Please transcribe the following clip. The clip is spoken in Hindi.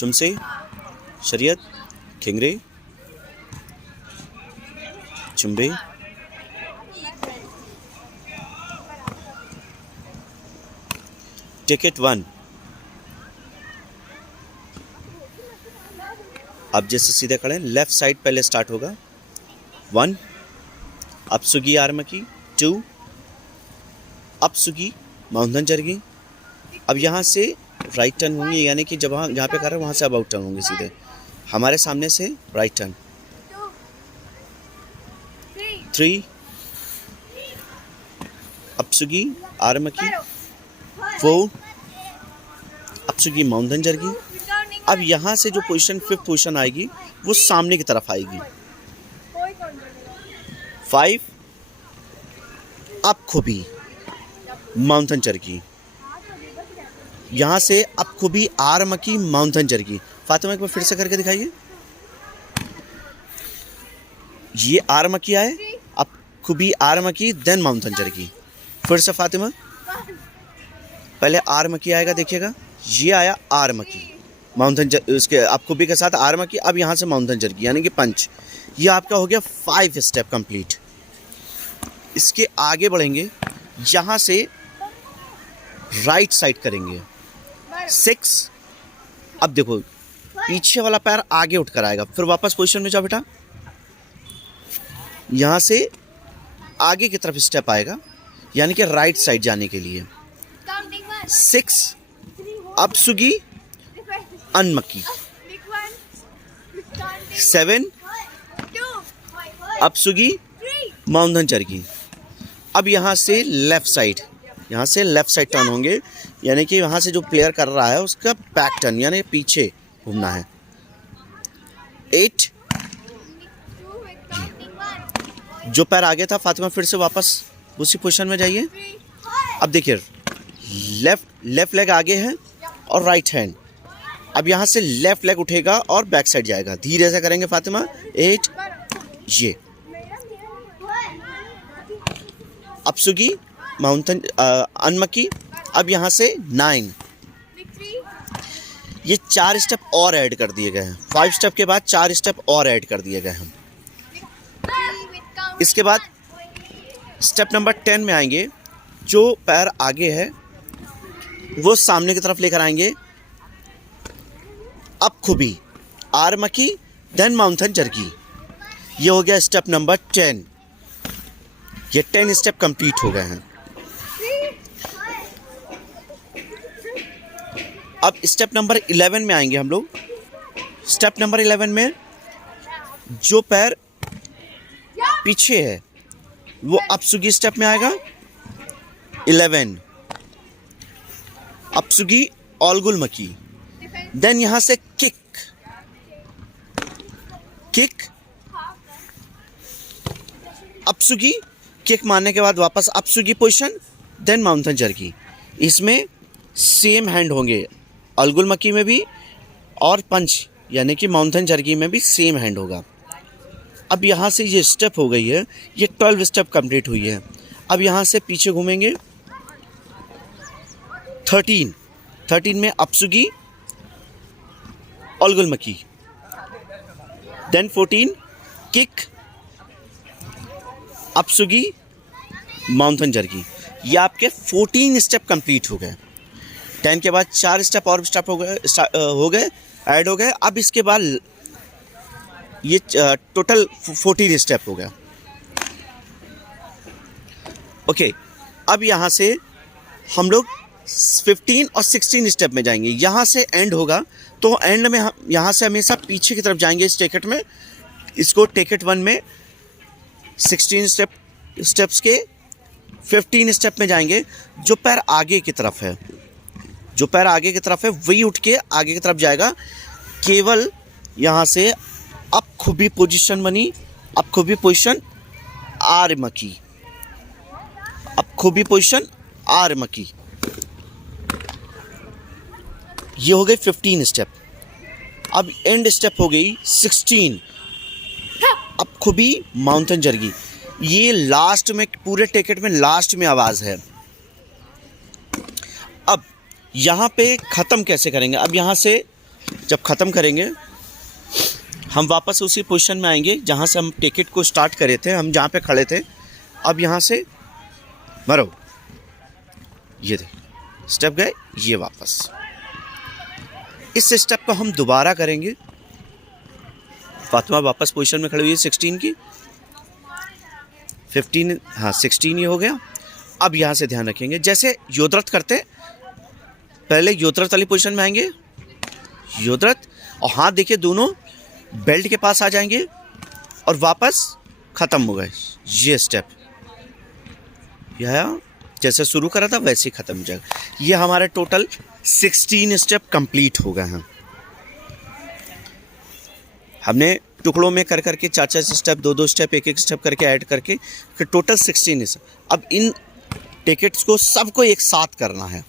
चुमसे, शरीयत, खिंगरे, चुम्बे, टिकट 1। अब जैसे सीधे खड़े हैं, लेफ्ट साइड पहले स्टार्ट होगा। 1 अपसुगी आरमकी, 2 अपसुगी माउंटन जरगी। अब यहाँ से राइट टर्न होंगे, यानी कि जब जहाँ पे कर रहे हैं वहाँ से अबाउट टर्न होंगे सीधे हमारे सामने से राइट टर्न। 3 अपसुगी आरमकी, 4 अपसुगी माउंटन जरगी। अब यहाँ से जो पोजीशन 5th पोजीशन आएगी वो सामने की तरफ आएगी। 5 अप खुबी माउंटन जरगी। यहाँ से अप खुबी आरमकी माउंटन जरगी। फातिमा एक बार फिर से करके दिखाइए। ये आरमकी आए, अप खुबी आरमकी, देन माउंटन जरगी। फिर से फातिमा, पहले आरमकी आएगा, देखिएगा ये आया आरमकी माउंटन उसके अप खुबी के साथ आरमकी। अब यहाँ से माउंटन जरगी यानी कि पंच। ये आपका हो गया 5 स्टेप कंप्लीट। इसके आगे बढ़ेंगे, यहाँ से राइट साइड करेंगे 6। अब देखो पीछे वाला पैर आगे उठकर आएगा, फिर वापस पोजीशन में जाओ बेटा। यहाँ से आगे की तरफ स्टेप आएगा यानी कि राइट साइड जाने के लिए। 6 अपसुगी अनमकी। 7 अपसुगी माउंटन जरगी। अब यहाँ से लेफ्ट साइड, यहाँ से लेफ्ट साइड टर्न होंगे, यानी कि यहाँ से जो प्लेयर कर रहा है उसका बैक टर्न यानी पीछे घूमना है। 8 जो पैर आगे था फातिमा फिर से वापस उसी पोजीशन में जाइए। अब देखिए लेफ्ट लेग आगे है और राइट हैंड। अब यहाँ से लेफ्ट लेग उठेगा और बैक साइड जाएगा। धीरे से करेंगे फातिमा। 8 ये अपसुगी माउंटन अनमकी। अब यहाँ से 9 ये 4 स्टेप और ऐड कर दिए गए हैं। 5 स्टेप के बाद 4 स्टेप और ऐड कर दिए गए हैं। इसके बाद स्टेप नंबर 10 में आएंगे। जो पैर आगे है वो सामने की तरफ लेकर आएंगे। अप खुबी आरमकी देन माउंटन जरगी। ये हो गया स्टेप नंबर 10। ये 10 स्टेप कंप्लीट हो गए हैं। अब स्टेप नंबर 11 में आएंगे हम लोग। स्टेप नंबर 11 में जो पैर पीछे है वो अपसुगी स्टेप में आएगा। 11 अपसुगी ऑलगुल मकी। देन यहां से किक अपसुगी, किक मारने के बाद वापस अपसुगी पोजीशन, देन माउंटन जरगी। इसमें सेम हैंड होंगे, अलगुल मकी में भी और पंच यानी कि माउंटन जरगी में भी सेम हैंड होगा। अब यहाँ से ये स्टेप हो गई है, ये 12 स्टेप कंप्लीट हुई है। अब यहाँ से पीछे घूमेंगे। 13 में अपसुगी अलगुल मकी। देन 14 किक अपसुगी माउंटन जरगी। ये आपके 14 स्टेप कंप्लीट हो गए। 10 के बाद 4 स्टेप और स्टेप हो गए ऐड हो गए। अब इसके बाद ये टोटल 14 स्टेप हो गया। ओके, अब यहाँ से हम लोग 15 और 16 स्टेप में जाएंगे। यहाँ से एंड होगा तो एंड में हम यहाँ से हमेशा पीछे की तरफ जाएंगे इस टिकट में। इसको टिकट 1 में 16 स्टेप्स के 15 स्टेप में जाएंगे। जो पैर आगे की तरफ है वही उठ के आगे की तरफ जाएगा। केवल यहाँ से अप खुबी पोजीशन बनी, अप खुबी पोजीशन आर मकी, अप खुबी पोजीशन आर मकी। ये हो गए 15 स्टेप। अब एंड स्टेप हो गई 16 अप खुबी माउंटन जरगी। ये लास्ट में, पूरे टिकट में लास्ट में आवाज़ है। अब यहाँ पे ख़त्म कैसे करेंगे? अब यहाँ से जब ख़त्म करेंगे हम वापस उसी पोजीशन में आएंगे जहाँ से हम टिकट को स्टार्ट करे थे, हम जहाँ पे खड़े थे। अब यहाँ से मरो, ये दे स्टेप गए, ये वापस। इस स्टेप को हम दोबारा करेंगे। फातिमा वापस पोजीशन में खड़ी हुई है 16 की, 15, हाँ 16 ये हो गया। अब यहाँ से ध्यान रखेंगे जैसे योद्रत करते, पहले योद्रत वाली पोजीशन में आएंगे, योद्रत, और हाथ देखिए दोनों बेल्ट के पास आ जाएंगे और वापस ख़त्म हो गए। ये स्टेप यह जैसे शुरू करा था वैसे ही ख़त्म हो जाएगा। ये हमारे टोटल 16 स्टेप कंप्लीट हो गए हैं। हमने टुकड़ों में कर करके 4-4 स्टेप, 2-2 स्टेप, 1-1 स्टेप करके ऐड करके टोटल 16 स्टेप। अब इन टिकट्स को सबको एक साथ करना है।